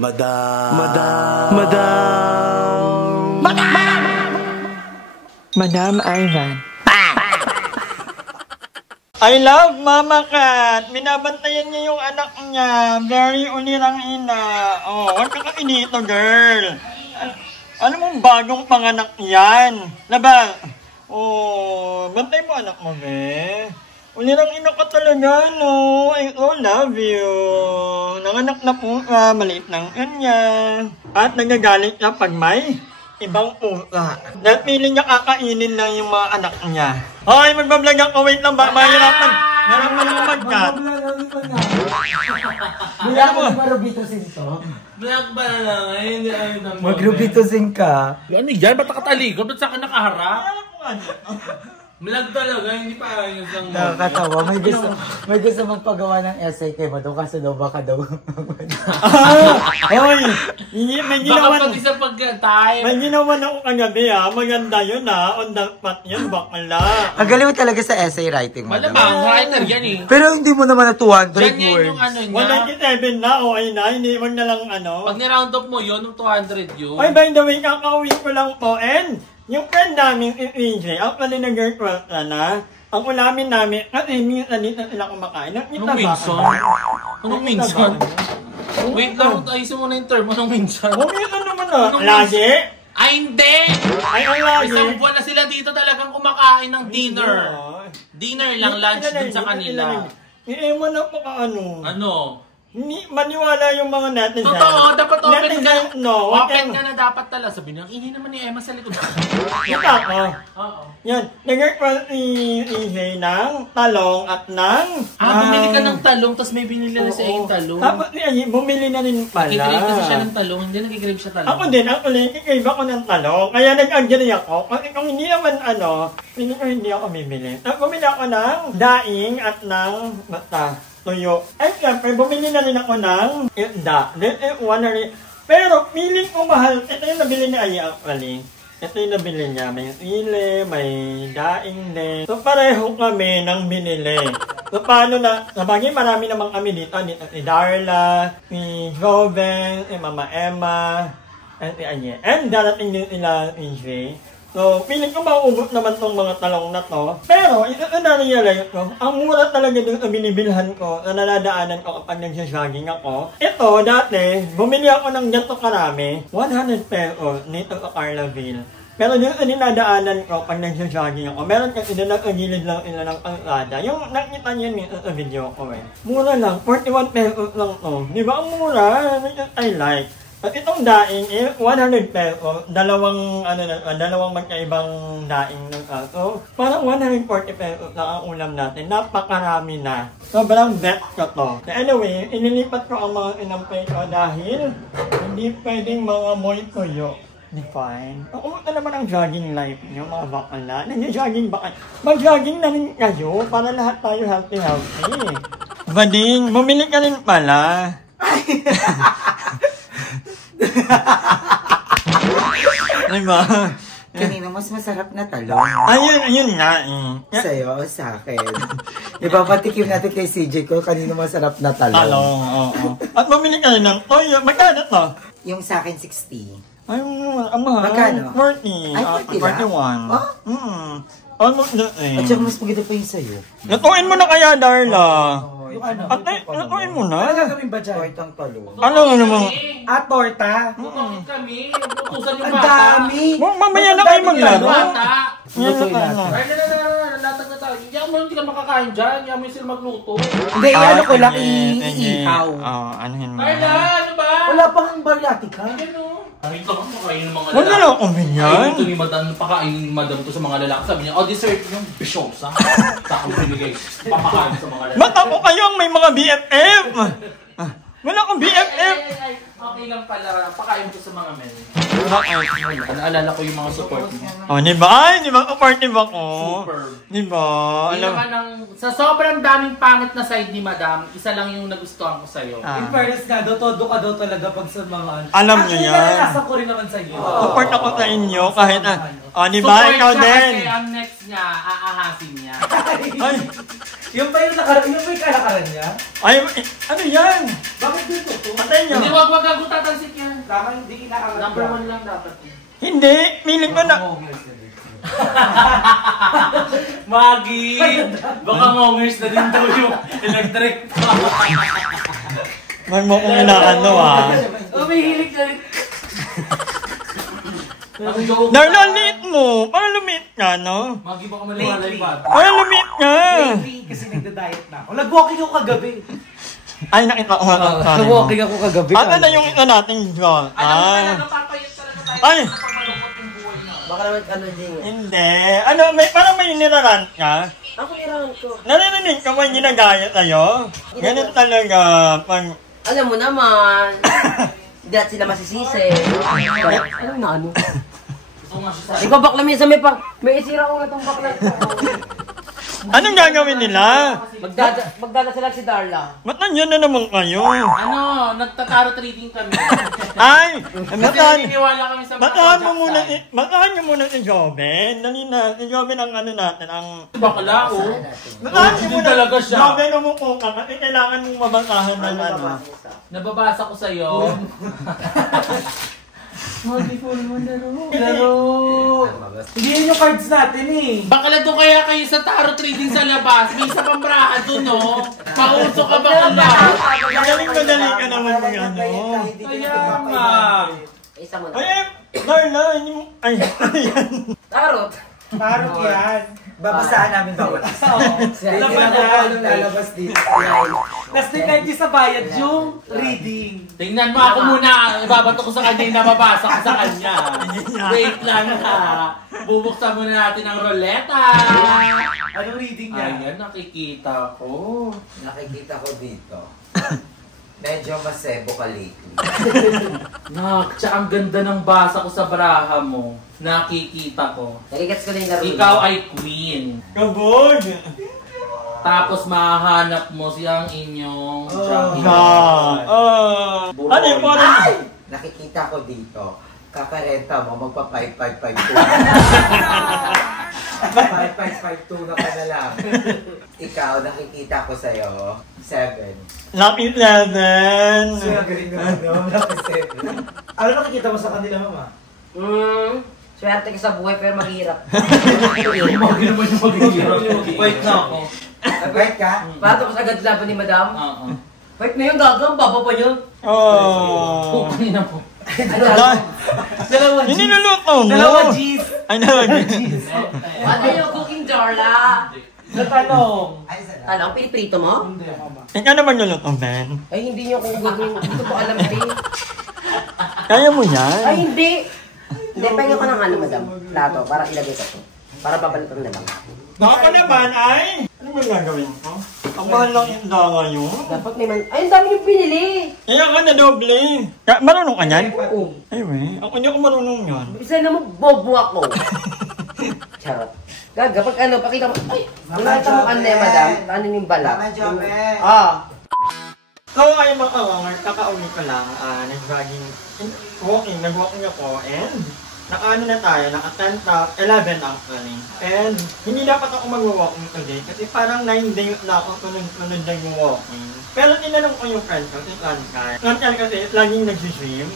Madam. Madam Ivan. I love Mama Cat. Binabantayan niya yung anak niya. Very ulirang ina. Oh, huwag ka kainito, girl. Ano mong bagong panganak yan? Laba? Oh, bantay mo anak mo, be. Ulirang ina ka talaga, no? I love you. Nanganak na po, maliit ng kanya. At nagagalit na pag may ibang pusa. Dahil piling niya kakainin lang yung mga anak niya. Hoy, magbablog ako. Wait lang ba? Mahirapan. Meron mo lang mag-cut. Wala mo ba Rubitusin to? Vlog ba na lang? Ayun. Mag-Rubitusin ka. Ano yan? Ba't nakatalikod? Ba't sa akin nakaharap? Vlog talaga, hindi pa ayos ang Nakakatawa. May gusto magpagawa ng essay kay Mado kasi daw baka daw. Hoy, may ginawa. Baka pag isa pagka-time. May ginawa na ako kagabi ha. Maganda yun ha. On the spot yun, bakala. Ang galing mo talaga sa essay writing mo. Malamang, writer yan eh. Pero hindi mo naman na 200 Diyan yan words. yung ano niya. 197 na o ay na. Hindi mo na lang ano. Pag niround up mo yun, 200 yun. Ay, by the way, kakauwi ko lang po. And yung friend namin, EJ, actually nag-girlfriend na. Ang ulamin namin, kasi minsan dito sila kumakain. Anong minsan? Anong minsan? Wait lang, ayusin mo na yung term. Anong minsan? Oh, minsan naman na. Lagi? Ay, hindi! Ay, ang lagi. Isang buwan na sila dito talagang kumakain ng dinner. Dinner lang, lunch dun sa kanila. Mo na pa ka ano. Ano? Hindi, maniwala yung mga netizen. Totoo, dapat open ka. No, Open ka na dapat talaga. Sabi niya, ingay naman ni Emma sa likod. Kita ko. Oo. Yan, nag-request ni EJ ng talong at ng... Bumili ka ng talong, tapos may binili na sa yung talong. Tapos niya, bumili na rin pala. Kikrave kasi siya ng talong, hindi nakikrave siya talong. Ako din, kikrave ako ng talong. Kaya nag-agree ako. Kasi kung hindi naman hindi ako bibili. Bumili ako ng daing at ng tuyo. Ay, siyempre, bumili na rin ako ng isda. Pero, feeling ko mahal. Ito yung nabili ni Aya actually. Ito yung nabili niya. May sile, may daing din. So, pareho kami ng binili. So, paano na? Sabagay, marami namang kami dito. Dito si Darla, si Joven, si Mama Emma, at si Aya. And darating din sila EJ. So, feeling ko mauubos naman tong mga talong na to. Pero, ito na-realize ko, ang mura talaga dun sa binibilhan ko, na naladaanan ko kapag nagsasagging ako. Ito, dati, bumili ako ng ganito karami, 100 pesos dito sa Carlaville. Pero dun sa dinadaanan ko pag nagsasagging ako, meron kasi doon nag-agilid lang ila ng kalsada. Yung nakita niyo nito sa video ko eh. Mura lang, 41 pesos lang to. Di ba ang mura? I like. At itong daing, 100 pesos, dalawang magkaibang daing ng aso. Parang 140 pesos na ang ulam natin. Napakarami na. Sobrang bet ko to. Anyway, inilipat ko ang mga inampay ko dahil hindi pwedeng mga moy tuyo. Define. Kumusta naman ang jogging life niyo, mga bakala? Nag-jogging ba kayo? Mag-jogging na rin kayo para lahat tayo healthy. Bading, bumili ka rin pala. Diba? Kanina mas masarap na talong. Ayun nga eh. Sa'yo o sa akin? Diba, patikim natin kay CJ ko, kanina masarap na talong. Talong, oo. At bumili ka rin ng toyo. Magkano to? Yung sa akin, 60. Ay, ang mahal. Magkano? 40. Ay, 40 lang? 41. Oh? Almost na eh. At saka mas maganda pa yung sa'yo. Lutuin mo na kaya, Darla. Yung ano? Ate, lutuin mo Ano na. gagawin ba dyan? Tortang talong. Ano naman? Torta? Tutokit kami. Utusan yung Ang bata. dami! Mamaya na kayo maglaro. Bata. Lutuin natin. Ay, latag na tayo. Hindi ka makakain dyan. Hindi mo sila magluto. Hindi, ano ko lang iihaw. Oo, anuhin mo. Carla, ano ba? Wala pang bariatica. Ano? Ay, ito ka pakain ng mga Huwag na lang uminyan. Ay, ito ni madam, pakain ni madam to sa mga lalaki. Sabi niya, dessert yung bisyosa. Sa akin binigay. Papakain sa mga lalaki. Ba't ako kayong may mga BFF? Wala akong BFF. Ay, okay lang pala. Pakain ko sa mga men. Naalala ko yung mga support niya. Oh, di ba? Ay, di ba? Supportive ako. Super. Di ba? Hindi naman sa sobrang daming pangit na side ni madam, isa lang yung nagustuhan ko sa'yo. In fairness nga, todo ka daw talaga pag sa mga... Alam nyo yan. Actually, naranasan ko rin naman sa iyo. Support ako sa inyo kahit di ba? Support Ikaw siya din. kasi ang next niya, aahasin niya. Ay, Yung ba yung kalakaran niya? Ay, ano yan? Bakit dito to? Patay niyo. Hindi, wag gago tatansit yan. Tama, hindi kailangan. Number 1 lang dapat. Hindi, feeling ko na. Magi! Baka mongers na din daw yung electric pa. Man mo kung inaano ah. Umihilig na rin. Darla, liit mo. Parang lumit ka, no? Magi, baka maliwala yung bata. Parang lumit ka. Lately, kasi nagda-diet na ako. Nag-walking ako kagabi. Ay, nakita ko nga. Nag-walking ako kagabi. Ano na yung ito natin, John? Alam mo talaga, papayot talaga tayo. Ay! Pamalungkot yung buhay na. Baka naman ano din. Hindi. Ano, parang may nirarant ka? Ako nirahan ko. Narinig ka may ginagaya tayo? Ganun talaga. Pag... Alam mo naman, hindi natin sila masisisi. Ano na ano? Gusto nga siya sa... Ikaw bakla minsan may isira ko na itong bakla. Anong gagawin nila? Magdadasal si Darla. Ba't nandiyan na naman kayo? Ano, nagta-tarot reading kami. Ay! Kasi Matahan! naniniwala kami sa Matahan mo muna, matahan niyo muna si Joven. Dali na, si Joven ang ano natin, ang... bakla, oh. Matahan niyo Hindi muna, talaga siya. Joven, umupo ka. Kasi kailangan mong mabatahan ng ano. Nababasa ko sa'yo. Laro. Hindi yun yung cards natin eh. Bakla doon kaya kayo sa tarot reading sa labas. May isa pang braha doon, no? Pauso ka bakla. Madali ka naman mag ano. Kaya nga. Isa mo Ay, na. Darla, hindi mo... Ay, ayan. Tarot. Tarot yan. Babasahan namin bawat isa. Alam mo na. Anong lalabas dito? Tapos depende sa bayad yung reading. Tingnan mo ako muna. Ibabato ko sa kanya yung nababasa ko sa kanya. Wait lang ha. Bubuksan muna natin ang roleta. Anong reading niya? Ayan, nakikita ko. Nakikita ko dito. Medyo masebo ka lately. Nak, tsaka ang ganda ng basa ko sa braha mo. Nakikita ko. Nagigets ko na yung laro. Ikaw ay queen. Kabog! Tapos mahanap mo siyang inyong champion. Ano yung parang... Nakikita ko dito. Kakarenta mo, magpa-5552. 5552 na ka na lang. Ikaw, nakikita ko sa'yo. 7. Lucky 7! Galing na ano, lucky 7. Ano nakikita mo sa kanila, mama? Swerte ka sa buhay pero maghirap. Magi naman yung maghihirap. Wait na ako. Nag-wait ka? Pato ko sa agad laban ni madam. Oo. Fight na yung gagang, baba pa yun. Oh! Kanina po. Dalawa Hindi G's. niluluto mo! Dalawa G's. Ay, dalawa G's. Ano yung cooking Darla? Natanong. Ay, sana. Ano, ang piniprito mo? Hindi, mama. Ikaw naman niluluto, Ben. Ay, hindi niyo kung gagawin. Hindi ko pa alam din. Kaya mo yan? Ay, hindi. Hindi, pahinga ko ng ano, madam. Plato, para ilagay ko to. Para babalitan na lang. Baka naman ay... Ano ba gagawin ko? Ang mahal lang yung danga yun. Dapat may man... Ay, ang dami yung pinili. Kaya ka na doble. Marunong ka niyan? Oo. Ay, we. Ako hindi ako marunong yan. Isa na mo, bobo ako. Charot. Gaga, pag ano, pakita mo. Ay, nakita mo ano yan, madam. Ano yung bala? Tama, Jobe. So, ay mga kawangard, kakauwi ko lang. Nag-walking ako, and naka-ano na tayo, naka-10 to 11 actually. And hindi dapat ako mag-walking today kasi parang 9 days na ako sunod-sunod na yung walking. Pero tinanong ko yung friend ko, si Lankar. Lankar kasi laging nag-swim.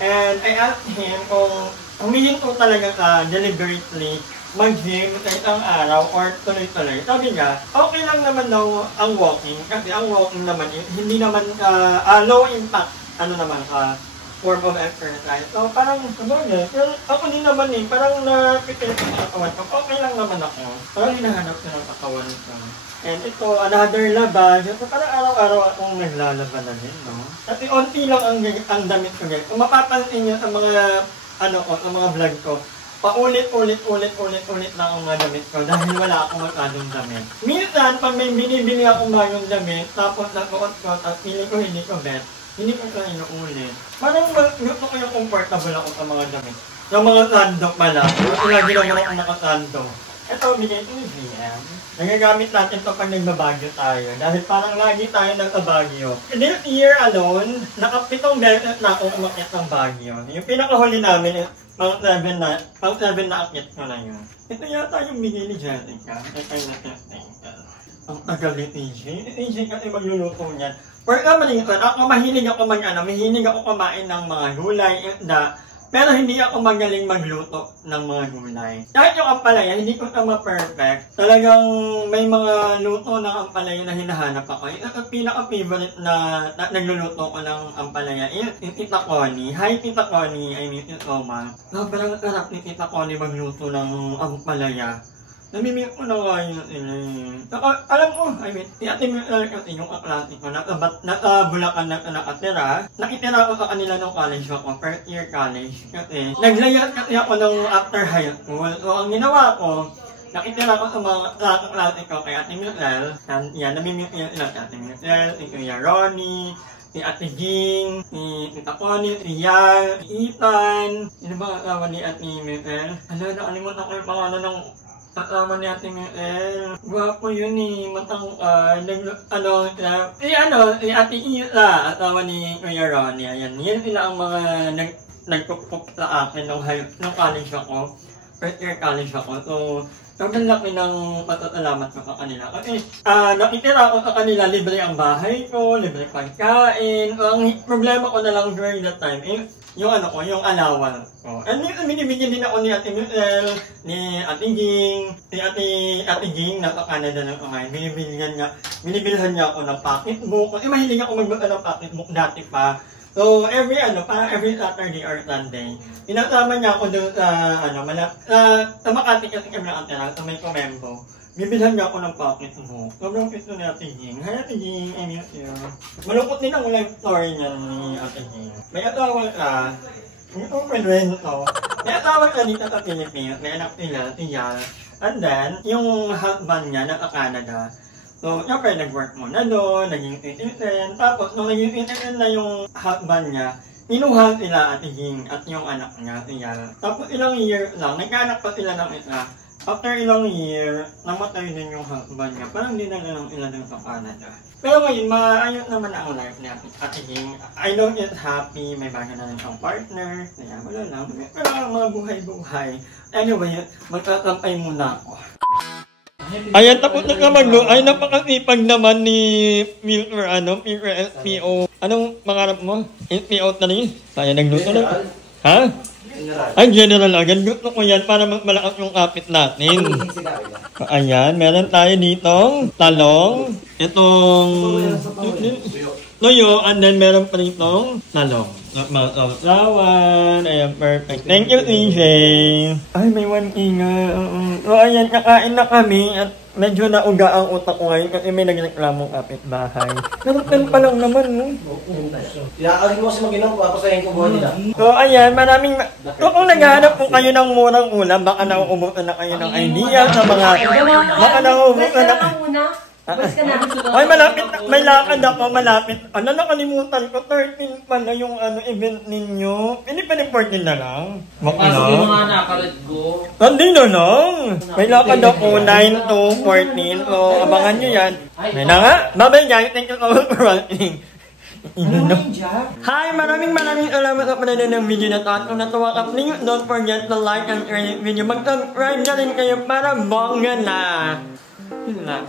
And I asked him kung humihinto talaga ka deliberately mag-gym sa isang araw or tuloy-tuloy. Sabi niya, okay lang naman daw ang walking kasi ang walking naman hindi naman low impact form of exercise. So parang sabagay, pero ako din naman parang napipilit ang katawan ko. Okay lang naman ako. Parang hinahanap ko ng katawan ko. And ito, another labas. So parang araw-araw akong naglalaba na din, no? Kasi onti lang ang damit ko guys. Kung mapapansin niyo sa mga sa mga vlog ko, paulit-ulit lang ang mga damit ko dahil wala akong masyadong damit. Minsan, pag may binibili akong bagong damit, tapos nasuot ko, tapos feeling ko hindi ko bet, hindi ko siya inuulit. Parang gusto ko yung comfortable ako sa mga damit. Yung mga sando pala, lagi naman ako nakasando. Ito, bigay ito ni VM. Nagagamit natin ito pag nagbabagyo tayo dahil parang lagi tayo nagkabagyo. This year alone, nakapitong beses na akong umakyat ng Baguio. Yung pinakahuli namin, pang 7 na akyat ko na yun. Ito yata yung bigay ni Jessica. Ito yung na-testing. Ang tagal ni TJ. TJ kasi magluluto niyan. For example, ako mahilig ako kumain ng mga gulay, isda. Pero hindi ako magaling magluto ng mga gulay. Kahit yung ampalaya, hindi ko naman perfect. Talagang may mga luto ng ampalaya na hinahanap ako. Yung pinaka-favorite na nagluluto ko ng ampalaya, yung Tita Connie. Hi Tita Connie, I miss you so much. Sobrang sarap ni Tita Connie magluto ng ampalaya. Namimik ko na nga yun. Alam ko, si Ate Miller kasi yung kaklase ko, Bulacan na nakatira. Nakitira ko sa kanila nung college ako, first year college. Kasi naglayat kasi ako nung after high school. So ang ginawa ko, nakitira ko sa mga kaklase ko kay Ate Miller. Yan, namimik yun sila si Ate Miller, si Kuya Ronnie, si Ate Jing, si Tita Connie, si Yal, si Ethan. Sino ba kasawa ni Ate Miller? Nakalimutan ko yung pangalan ng kasama ni Ate Miller. Gwapo yun matangkad. Si Ate Isa, asawa ni Kuya Ronnie. Ayan, yan sila ang mga nagpupuk sa akin nung college ako. First year college ako. So, sobrang laki ng pasasalamat ko sa kanila. Kasi, nakitira ko sa kanila, libre ang bahay ko, libre pagkain. Ang problema ko na lang during that time, yung allowance ko. And binibigyan din ako ni Ate Miller, ni Ate Jing, si Ate Jing, nasa Canada ng kamay. Binibilhan niya ako ng pocketbook. Kasi mahilig ako magbuka ng pocketbook dati pa. So, every Saturday or Sunday, pinasama niya ako doon sa Makati kasi kami nakatira, sa may Comembo. Bibilhan niya ako ng pocketbook. Sobrang gusto ni Ate Jing. Hi Ate Jing, I miss you. Malungkot din ang life story niya ni Ate Jing. May asawa ka, hindi ko kwento. May asawa ka dito sa Philippines, may anak nila, si Yal. And then, yung husband niya nasa Canada. So, syempre nag-work muna doon, naging citizen. Tapos, nung naging citizen na yung husband niya, inuhan sila Ate Jing at yung anak niya, si Yal. Tapos ilang year lang, nagkaanak pa sila ng isa. After ilang year, namatay din yung husband niya. Parang dinala lang sila dun sa Canada. Pero ngayon, maayos naman ang life niya. Ate Jing, I know it's happy, may bago na rin ang partner. Kaya wala lang. Pero mga buhay-buhay. Anyway, magtatampay muna ako. Ayan, tapos na ka ay napakasipag naman ni Milker, SPO. Anong pangarap mo? SPO na rin? Kaya nagluto na. Ha? Ay, general agad. Gusto ko yan para malakas yung kapit natin. Ayan, meron tayo ditong talong. Itong tuyo, and then meron pa ditong talong. Masasawan. Ayan, perfect. Thank you, TJ. Ay, may 1 inga. So, ayan, kakain na kami at medyo nauga ang utak ko ngayon kasi may nagreklamong kapitbahay. Narutan pa lang naman, no? Tinakarin mo kasi mag-inom, papasahin ko buhay nila. So, ayan, So, kung naghahanap po kayo ng murang ulam, baka nauubutan na kayo ng idea sa mga... Baka nauubutan na kayo... Ay, malapit, may lakad ako, malapit. Nakalimutan ko, 13 pa na yung event ninyo. Hindi pa 14 na lang. Baka na. Sige mga nakared go. Hindi na lang. May lakad ako, 9 to 14. So, abangan nyo yan. May na nga. Bye-bye guys. Thank you so much for watching. Hi! Maraming salamat sa panonood ng video na to. At kung natuwa ka, please don't forget to like and share this video. Mag-subscribe na rin kayo para bongga na. Yun na.